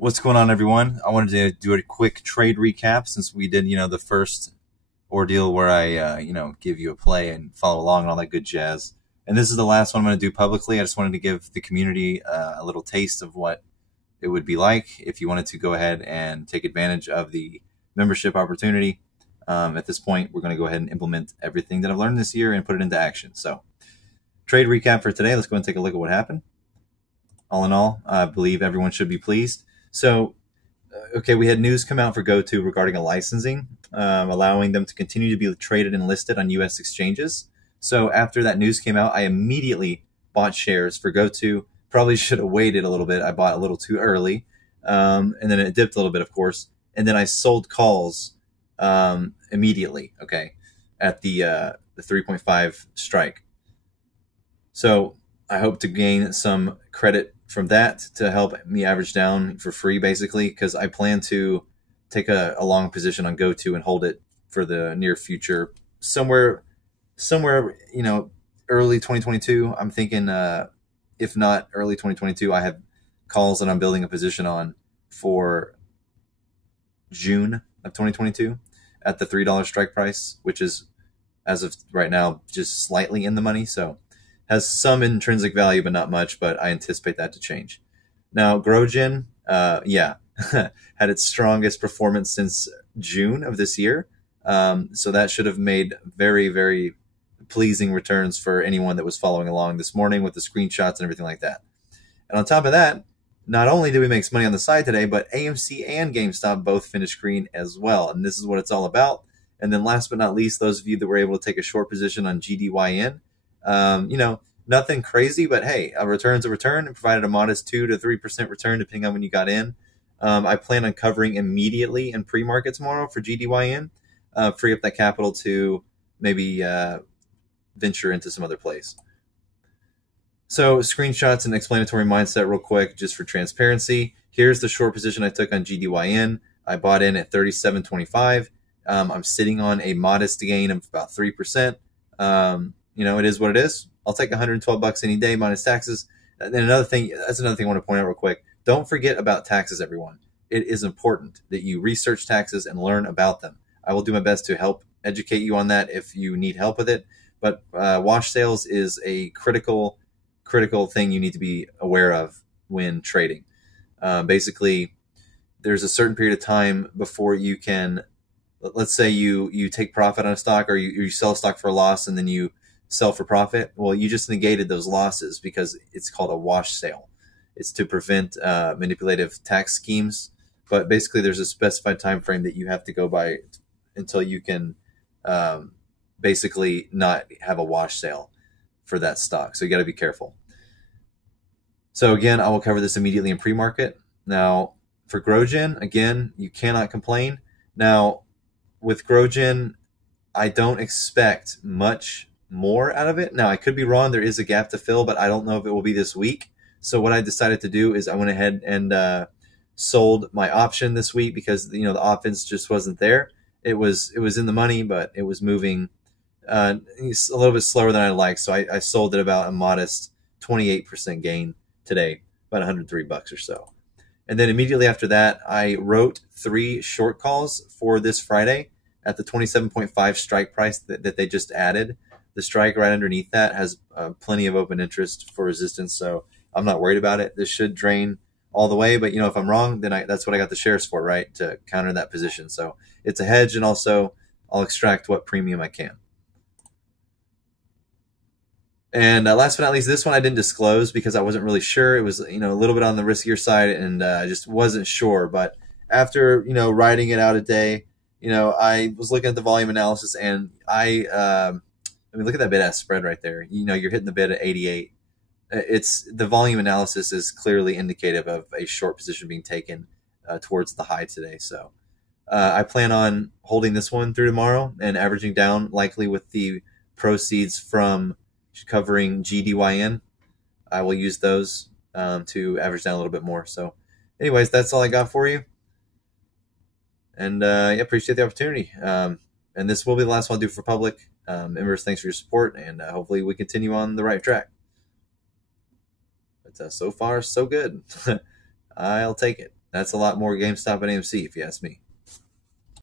What's going on, everyone? I wanted to do a quick trade recap since we did, the first ordeal where I, give you a play and follow along and all that good jazz. And this is the last one I'm going to do publicly. I just wanted to give the community a little taste of what it would be like if you wanted to go ahead and take advantage of the membership opportunity. At this point, we're going to go ahead and implement everything that I've learned this year and put it into action. So, trade recap for today. Let's go and take a look at what happened. All in all, I believe everyone should be pleased. So, okay, we had news come out for GoTo regarding a licensing, allowing them to continue to be traded and listed on U.S. exchanges. So after that news came out, I immediately bought shares for GoTo. Probably should have waited a little bit. I bought a little too early, and then it dipped a little bit, of course. And then I sold calls immediately, okay, at the 3.5 strike. So I hope to gain some credit from that to help me average down for free, basically, because I plan to take a long position on GoTo and hold it for the near future, somewhere, early 2022. I'm thinking, if not early 2022, I have calls that I'm building a position on for June of 2022 at the $3 strike price, which is, as of right now, just slightly in the money. So has some intrinsic value, but not much, but I anticipate that to change. Now, GrowGen, had its strongest performance since June of this year. So that should have made very, very pleasing returns for anyone that was following along this morning with the screenshots and everything like that. And on top of that, not only did we make some money on the side today, but AMC and GameStop both finished green as well. And this is what it's all about. And then last but not least, those of you that were able to take a short position on GDYN, nothing crazy, but hey, a return's a return. It provided a modest 2 to 3% return depending on when you got in. I plan on covering immediately in pre-market tomorrow for GDYN, free up that capital to maybe venture into some other place. So screenshots and explanatory mindset real quick, just for transparency. Here's the short position I took on GDYN. I bought in at 37.25. I'm sitting on a modest gain of about 3%. It is what it is. I'll take $112 any day minus taxes. And then another thing I want to point out real quick. Don't forget about taxes, everyone. It is important that you research taxes and learn about them. I will do my best to help educate you on that if you need help with it. But wash sales is a critical thing you need to be aware of when trading. Basically, there's a certain period of time before you can, let's say you take profit on a stock, or you sell a stock for a loss and then you sell for profit. Well, you just negated those losses because it's called a wash sale. It's to prevent manipulative tax schemes. But basically, there's a specified time frame that you have to go by until you can basically not have a wash sale for that stock. So you got to be careful. So again, I will cover this immediately in pre-market. Now, for GrowGen, again, you cannot complain. Now, with GrowGen, I don't expect much more out of it. Now, I could be wrong. There is a gap to fill, but I don't know if it will be this week. So what I decided to do is I went ahead and sold my option this week because the offense just wasn't there. It was in the money, but it was moving a little bit slower than I liked. So I sold it about a modest 28% gain today, about $103 or so. And then immediately after that, I wrote 3 short calls for this Friday at the 27.5 strike price that they just added. The strike right underneath that has plenty of open interest for resistance, so I'm not worried about it. This should drain all the way, but if I'm wrong, then that's what I got the shares for, right? To counter that position. So it's a hedge, and also I'll extract what premium I can. And last but not least, this one I didn't disclose because I wasn't really sure. It was a little bit on the riskier side, and I just wasn't sure. But after riding it out a day, I was looking at the volume analysis, and look at that bid-ask spread right there. You're hitting the bid at 88. It's the volume analysis is clearly indicative of a short position being taken towards the high today. So I plan on holding this one through tomorrow and averaging down, likely with the proceeds from covering GDYN. I will use those to average down a little bit more. So anyways, that's all I got for you. And appreciate the opportunity. And this will be the last one I'll do for public. Members, thanks for your support, and hopefully we continue on the right track. But so far, so good. I'll take it. That's a lot more GameStop and AMC, if you ask me.